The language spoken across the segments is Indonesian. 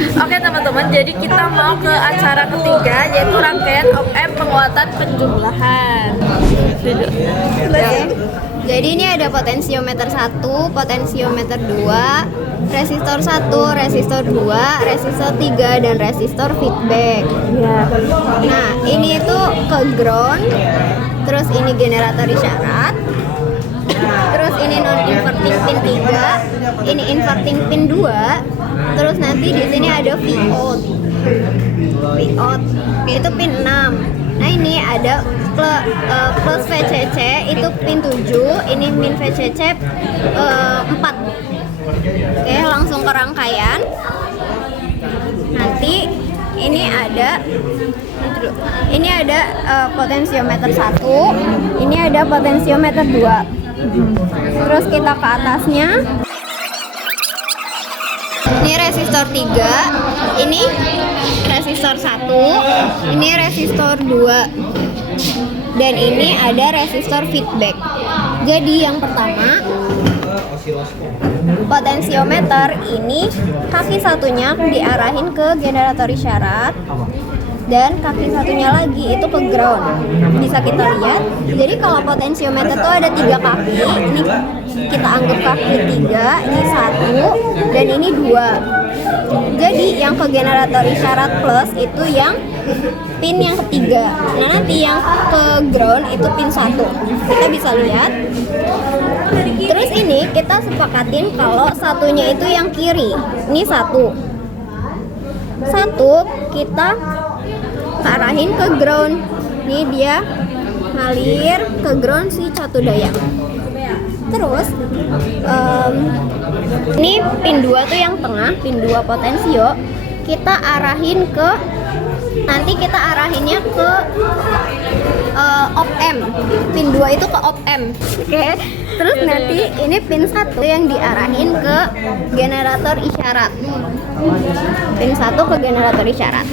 Oke teman-teman, jadi kita mau ke acara ketiga yaitu rangkaian op-amp penguatan penjumlahan. Jadi ini ada potensiometer 1, potensiometer 2, resistor 1, resistor 2, resistor 3, dan resistor feedback. Nah, ini itu ke ground, terus ini generator isyarat, terus ini non inverting pin 3, ini inverting pin 2, terus nanti di sini ada Vout. Vout itu pin 6. Nah, ini ada plus VCC itu pin 7, ini min VCC 4. Oke, langsung ke rangkaian. Nanti ini ada potensiometer 1, ini ada potensiometer 2. Terus kita ke atasnya. Ini resistor 3, ini resistor 1, ini resistor 2, dan ini ada resistor feedback. Jadi yang pertama, potensiometer ini kaki satunya diarahin ke generator isyarat, dan kaki satunya lagi itu ke ground. Bisa kita lihat. Jadi kalau potensiometer itu ada 3 kaki, ini kita anggap kaki 3, ini 1, dan ini 2. Jadi yang ke generator isyarat plus itu yang pin yang ketiga. Nah, nanti yang ke ground itu pin 1. Kita bisa lihat. Terus ini kita sepakatin kalau satunya itu yang kiri. Ini 1 kita arahin ke ground. Ini dia ngalir ke ground si catu daya. Terus ini pin 2 tuh yang tengah, pin 2 potensio, kita arahin ke, nanti kita arahinnya ke op-amp. Pin 2 itu ke op-amp. Oke. Terus nanti ini pin 1 yang diarahin ke generator isyarat. Pin 1 ke generator isyarat.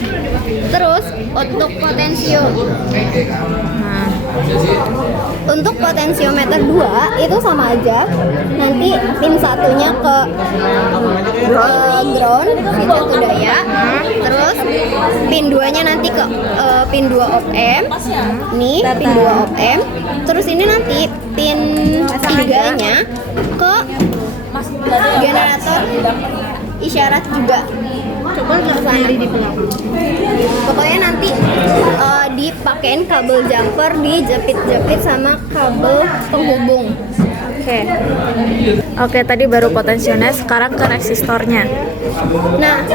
Terus untuk potensio, untuk potensiometer 2 itu sama aja. Nanti pin satunya ke ground, si catu daya. Terus pin 2-nya nanti ke pin 2 op-amp. Nih, pin 2 op-amp. Terus ini nanti pin 3-nya ke generator isyarat juga. Coba di belakang. Pokoknya nanti dipakein kabel jumper, dijepit-jepit sama kabel penghubung. Oke, tadi baru potensionya, sekarang ke resistornya. Nah,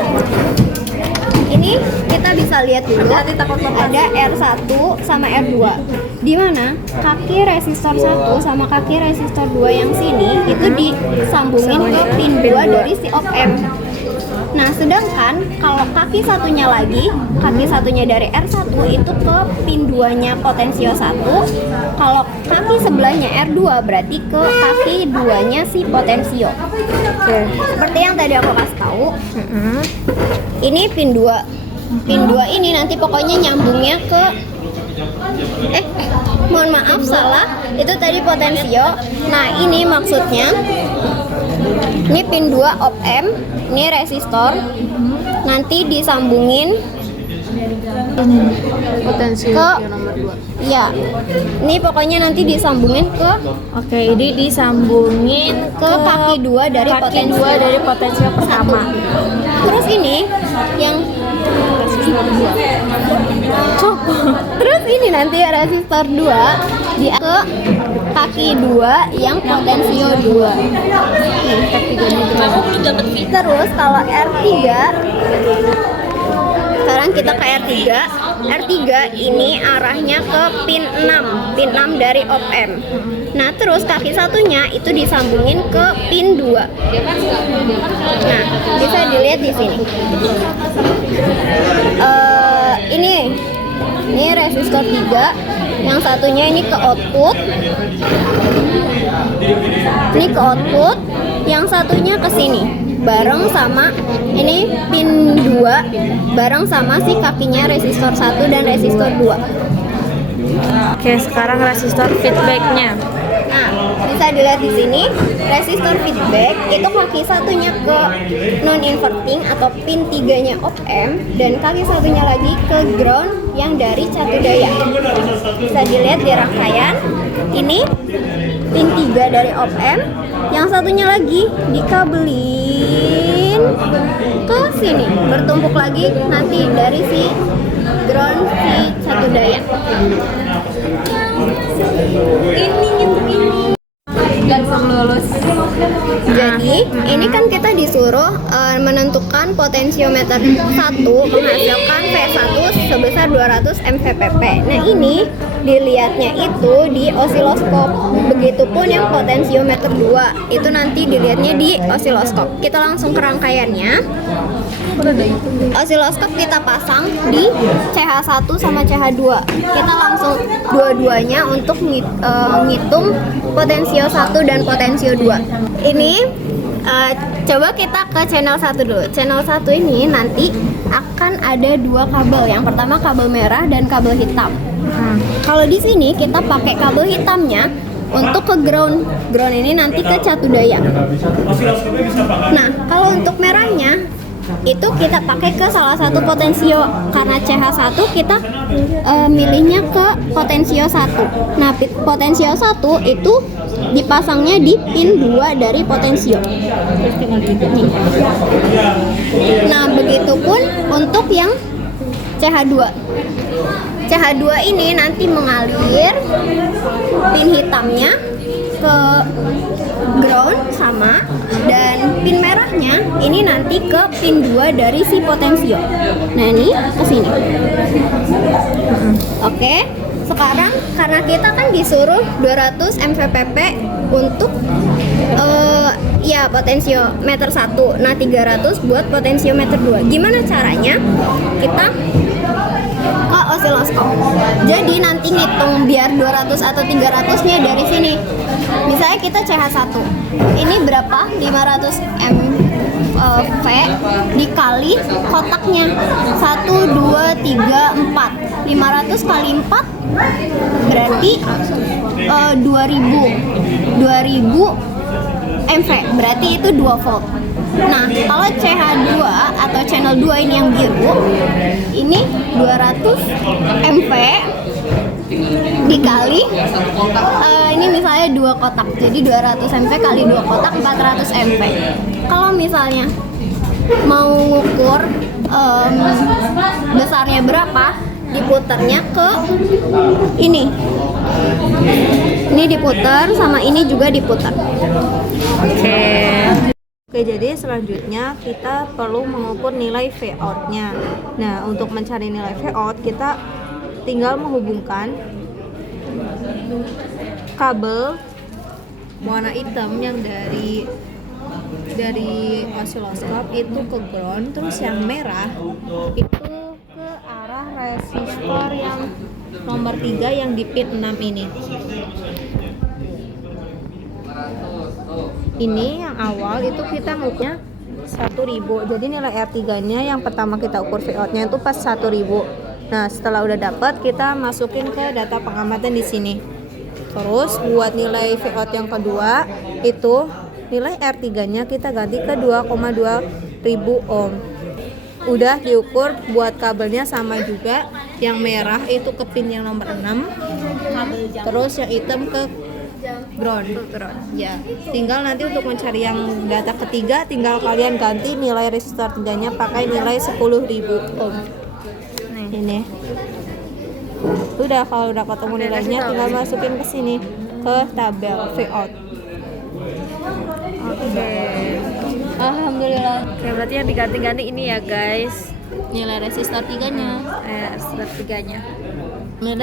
ini kita bisa lihat dulu ada R1 sama R2. Di mana kaki resistor 1 sama kaki resistor 2 yang sini itu disambungin ke pin 2 dari si op-amp. Nah, sedangkan kalau kaki satunya lagi, kaki satunya dari R1 itu ke pin 2-nya potensio 1. Kalau kaki sebelahnya R2 berarti ke kaki 2-nya si potensio. Seperti yang tadi aku kasih tahu. Ini pin 2. Pin 2 ini nanti pokoknya nyambungnya ke mohon maaf salah, itu tadi potensio. Nah, ini maksudnya ini pin 2 op-amp, ini resistor. Nanti disambungin Potensio ke nomor 2. ya. Ini pokoknya nanti disambungin ke Ini disambungin ke kaki 2 dari potensio pertama. Terus ini yang resistor 2. Terus ini nanti resistor 2 dia ke kaki 2 yang potensio 2. Terus kalau R3, sekarang kita ke R3. R3 ini arahnya ke pin 6 dari op-amp. Nah, terus kaki satunya itu disambungin ke pin 2. Nah, bisa dilihat di sini. Ini resistor 3, yang satunya ini ke output. Ini ke output, yang satunya ke sini. Bareng sama ini pin 2 bareng sama si kakinya resistor 1 dan resistor 2. Oke, sekarang resistor feedbacknya. Nah, bisa bisa dilihat di sini resistor feedback itu kaki satunya ke non inverting atau pin 3-nya op amp dan kaki satunya lagi ke ground yang dari catu daya. Bisa dilihat di rangkaian ini pin 3 dari op amp, yang satunya lagi dikabelin ke sini, bertumpuk lagi nanti dari si ground si catu daya. Langsung lulus. Jadi ini kan kita disuruh menentukan potensiometer 1 menghasilkan V1 sebesar 200 mVpp. Nah ini dilihatnya itu di osiloskop. Begitupun yang potensiometer 2 itu nanti dilihatnya di osiloskop. Kita langsung ke rangkaiannya. Osiloskop kita pasang di CH1 sama CH2. Kita langsung dua-duanya untuk ngitung potensio 1 dan potensio 2. Ini coba kita ke channel 1 dulu. Channel 1 ini nanti akan ada dua kabel. Yang pertama kabel merah dan kabel hitam. Kalau di sini kita pakai kabel hitamnya untuk ke ground. Ground ini nanti ke catu daya. Nah, kalau untuk merahnya itu kita pakai ke salah satu potensio. Karena CH1 kita milihnya ke potensio 1. Nah, potensio 1 itu dipasangnya di pin 2 dari potensio. Nah, begitupun untuk yang CH2. CH2 ini nanti mengalir pin hitamnya ke ground sama, dan pin merahnya ini nanti ke pin 2 dari si potensio. Nah, ini ke sini. Oke. Sekarang karena kita kan disuruh 200 mVpp untuk ya potensiometer 1. Nah, 300 buat potensiometer 2. Gimana caranya? Kita ke osiloskop. Jadi nanti ngitung biar 200 atau 300-nya dari sini. Misalnya kita CH1. Ini berapa? 500 mV dikali kotaknya. 1 2 3 4. 500 kali 4 berarti 2000 mV, berarti itu 2 volt. Nah, kalau CH2 atau channel 2 ini yang biru, ini 200 mV dikali ini misalnya 2 kotak. Jadi 200 mV kali 2 kotak 400 mV. Kalau misalnya mau ngukur besarnya berapa, diputarnya ke ini. Ini diputar sama ini juga diputar. Oke, jadi selanjutnya kita perlu mengukur nilai Vout-nya. Nah, untuk mencari nilai Vout, kita tinggal menghubungkan kabel warna hitam yang dari osiloskop itu ke ground, terus yang merah itu ke arah resistor yang nomor 3 yang di pin 6 ini. Ini yang awal itu kita ngukurnya 1000. Jadi nilai R3-nya yang pertama kita ukur Vout-nya itu pas 1000. Nah, setelah udah dapat, kita masukin ke data pengamatan di sini. Terus buat nilai Vout yang kedua itu nilai R3-nya kita ganti ke 2,2 ribu ohm. Udah diukur, buat kabelnya sama juga. Yang merah itu ke pin yang nomor 6. Terus yang hitam ke ground. Ya, tinggal nanti untuk mencari yang data ketiga, tinggal kalian ganti nilai resistor 3-nya pakai nilai 10.000 ohm. Ini. Udah, kalau udah ketemu nilainya tinggal masukin ke sini ke tabel Vout. Oke. Alhamdulillah. Oke, berarti yang diganti-ganti ini ya, guys. Nilai resistor 3-nya. Resistor 3-nya. Nilai